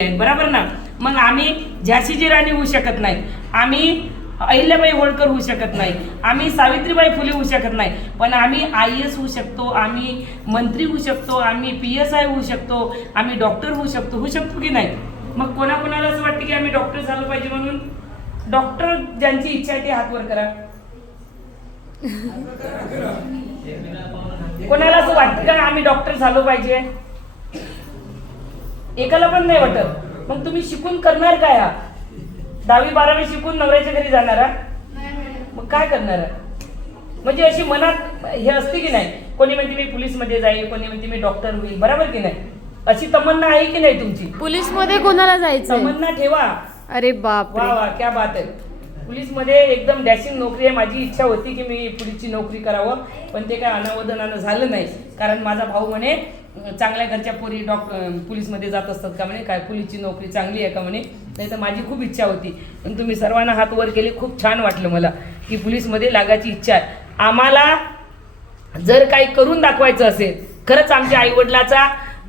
बरोबर ना. मग आम्ही झाशीची राणी होऊ शकत नाही, आम्ही अहिल्याबाई होळकर होऊ शकत नाही, आम्ही सावित्रीबाई फुले होऊ शकत नाही, पण आम्ही IAS होऊ शकतो, आम्ही मंत्री होऊ शकतो, आम्ही PSI होऊ शकतो, आम्ही डॉक्टर होऊ शकतो की नाही. मग कोणाकोणाला असं वाटतं की आम्ही डॉक्टर झालं पाहिजे म्हणून? डॉक्टर ज्यांची इच्छा आहे ते हात वर करा. कोणाला असं वाटतं का आम्ही डॉक्टर झालो पाहिजे? एकाला पण नाही वाटत. मग तुम्ही शिकून करणार काय? 10वी 12वी शिकून नवऱ्याच्या घरी जाणारा? मग काय करणार? म्हणजे अशी मनात हे असते की नाही, कोणी म्हणते मी पोलीस मध्ये जाईल, कोणी म्हणते मी डॉक्टर होईल, बरोबर की नाही? अशी तमन्ना आहे की नाही तुमची? पोलीस मध्ये कोणाला जायचं? तमन्ना ठेवा. अरे बाप, वा वा, क्या बात आहे. पोलीस मध्ये एकदम डॅशिंग नोकरी आहे. माझी इच्छा होती की मी पोलीसची नोकरी करावं, पण ते काय अनावधानानं झालं नाही. कारण माझा भाऊ म्हणे चांगल्या घरच्या पोरी पोलीसमध्ये जात असतात का म्हणे, काय पोलीसची नोकरी चांगली आहे का म्हणे. नाही तर माझी खूप इच्छा होती. पण तुम्ही सर्वांना हात वर केले, खूप छान वाटलं मला की पोलीसमध्ये लागायची इच्छा आहे. आम्हाला जर काही करून दाखवायचं असेल, खरंच आमच्या आईवडिलाचा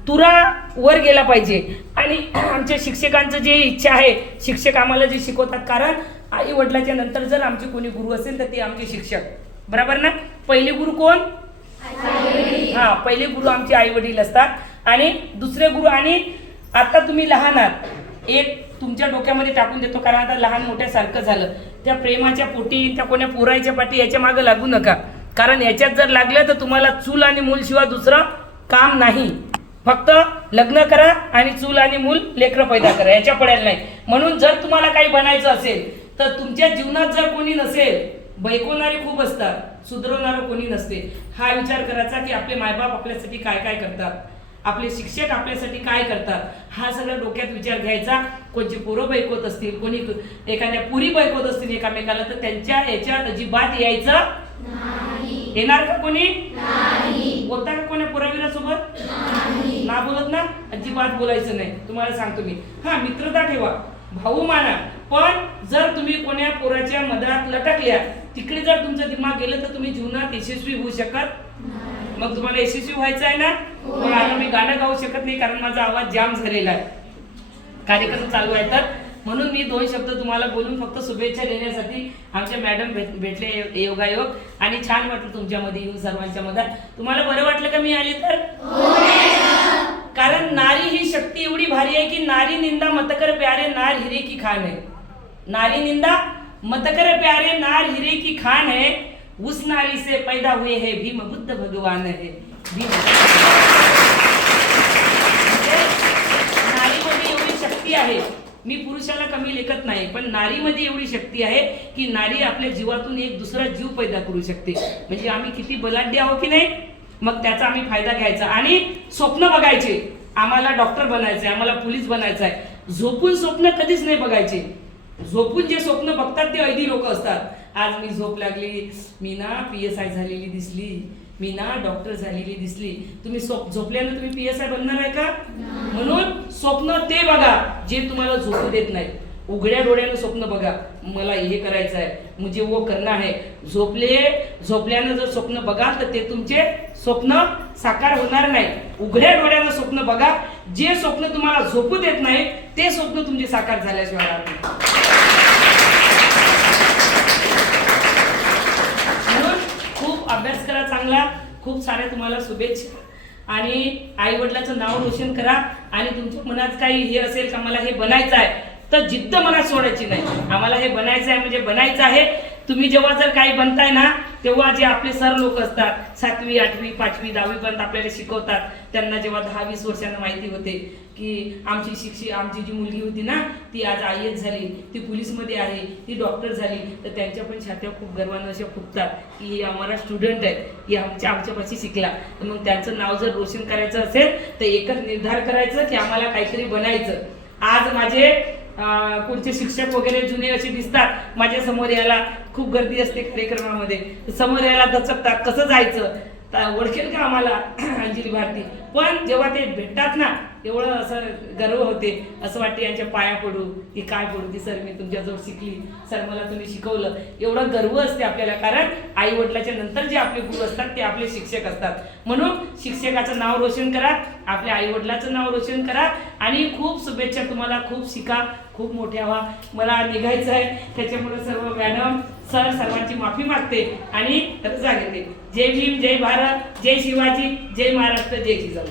तुरा वर गेला पाहिजे. आणि आमच्या शिक्षकांचं जे इच्छा आहे, शिक्षक आम्हाला जे शिकवतात, कारण आई वडिलाच्या नंतर जर आमचे कोणी गुरु असेल तर ते आमचे शिक्षक, बरोबर ना. पहिले गुरु कोण? हा, पहिले गुरु आमचे आई वडील असतात. आणि दुसरे गुरु, आणि आता तुम्ही लहान आहात, एक तुमच्या डोक्यामध्ये टाकून देतो, कारण आता लहान मोठ्यासारखं झालं. त्या प्रेमाच्या पोटी, त्या कोण्या पोरायच्या पाठी याच्या मागे लागू नका. कारण याच्यात जर लागलं तर तुम्हाला चूल आणि मूल शिवाय दुसरं काम नाही. फक्त लग्न करा आणि चूल आणि मूल लेकरं पैदा करा, याच्या पडेल नाही. म्हणून जर तुम्हाला काही बनायचं असेल तर तुमच्या जीवनात जर कोणी नसेल, बैकवणारे खूप असतात, सुधरवणारं कोणी नसते. हा विचार करायचा की आपले मायबाप आपल्यासाठी काय काय करतात, आपले शिक्षक आपल्यासाठी काय करतात, हा सगळा डोक्यात विचार घ्यायचा. कोणची पोरं बैकवत असतील, कोणी एखाद्या पुरी बैकवत असतील एकामेकाला, तर त्यांच्या याच्यात अजिबात यायचं नाही. येणार का कोणी? बोलता का कोणी पुरावीरासोबत? ना बोलत ना, अजिबात बोलायचं नाही. तुम्हाला सांगतो मी, हा मित्रता ठेवा, भाऊ माना, पण जर तुम्ही कोण्या पोराच्या मधात लटकल्या, तिकडे जर तुमचं दिमाग गेलं तर तुम्ही जीवनात यशस्वी होऊ शकत. मग तुम्हाला यशस्वी व्हायचं आहे ना. पण आता मी गाणं गाऊ शकत नाही कारण माझा आवाज जाम झालेला आहे, कार्यक्रम चालू आहे. तर म्हणून मी 2 शब्द तुम्हाला बोलून फक्त शुभेच्छा देण्यासाठी आमच्या मॅडम भेटले योगायोग, आणि छान वाटलं तुमच्यामध्ये येऊन सर्वांच्या मधात. तुम्हाला बरं वाटलं का मी आली तर? कारण नारी ही शक्ती एवढी भारी आहे की नारी निंदा मत कर प्यारे नार हिरे की खान है. नारी निंदा मत कर प्यारे नार हिरे की खान है, उस नारी से पैदा हुए है भीम बुद्ध भगवान है. नारीमध्ये एवढी शक्ती आहे. मी पुरुषाला कमी लेखत नाही, पण नारीमध्ये एवढी शक्ती आहे की नारी आपल्या जीवातून एक दुसरा जीव पैदा करू शकते. म्हणजे आम्ही किती बलाढ्य आहो की नाही. मग त्याचा आम्ही फायदा घ्यायचा आणि स्वप्न बघायचे. आम्हाला डॉक्टर बनायचंय, आम्हाला पोलीस बनायचं आहे. झोपून स्वप्न कधीच नाही बघायचे. झोपून जे स्वप्न बघतात ते ऐदी लोक असतात. आज मी झोप लागली, मी ना PSI झालेली दिसली, मी ना डॉक्टर झालेली दिसली. तुम्ही झोपल्यानं तुम्ही PSI बनणार आहे का? म्हणून स्वप्न ते बघा जे तुम्हाला झोपू देत नाही. उघड्या डोळ्यानं स्वप्न बघा, मला हे करायचं आहे, मुझे वो करना है. झोपल्यानं जर स्वप्न बघाल तर ते तुमचे स्वप्न साकार होणार नाही. उघड्या डोळ्यानं स्वप्न बघा, जे स्वप्न तुम्हाला झोपू देत नाही ते स्वप्न तुमचे साकार झाल्याशिवाय राहत नाही. म्हणून खूप अभ्यास करा चांगला. खूप साऱ्या तुम्हाला शुभेच्छा. आणि आई वडिलाचं नाव रोशन करा. आणि तुमच्या मनात काही हे असेल का मला हे बनायचं आहे, तर जिद्द मनात सोडायची नाही. आम्हाला हे बनायचं आहे म्हणजे बनायचं आहे. तुम्ही जेव्हा जर काही बनताय ना, तेव्हा जे आपले सर लोक असतात, 7वी 8वी 5वी 10वी पर्यंत आपल्याला शिकवतात, त्यांना जेव्हा 10-20 वर्षांना माहिती होते की आमची जी मुलगी होती ना, ती आज IAS झाली, ती पोलीसमध्ये आहे, ती डॉक्टर झाली, तर त्यांच्या पण छात्या खूप गर्वानं अशा फुगतात की ही आम्हाला स्टुडंट आहे, की आमच्यापाशी शिकला. तर मग त्यांचं नाव जर रोशन करायचं असेल तर एकच निर्धार करायचं की आम्हाला काहीतरी बनायचं. आज माझे कोणते शिक्षक वगैरे जुने असे दिसतात, माझ्या समोर यायला खूप गर्दी असते कार्यक्रमामध्ये, समोर यायला दचकतात, कसं जायचं, ओळखेल का आम्हाला अंजली भारती? पण जेव्हा ते भेटतात ना एवढं असं गर्व होते, असं वाटते यांच्या पाया पडू की काय पडू की सर मी तुमच्याजवळ शिकली, सर मला तुम्ही शिकवलं, एवढं गर्व असते आपल्याला. कारण आई वडिलाच्या नंतर जे आपले गुरु असतात ते आपले शिक्षक असतात. म्हणून शिक्षकाचं नाव रोशन करा, आपल्या आई वडिलाचं नाव रोशन करा आणि खूप शुभेच्छा तुम्हाला. खूप शिका, खूप मोठ्या व्हा. मला निघायचं आहे, त्याच्यामुळे सर्व मॅडम सर सर्वांची माफी मागते आणि रजा घेते. जय भीम, जय भारत, जय शिवाजी, जय महाराष्ट्र, जय जिजाऊ.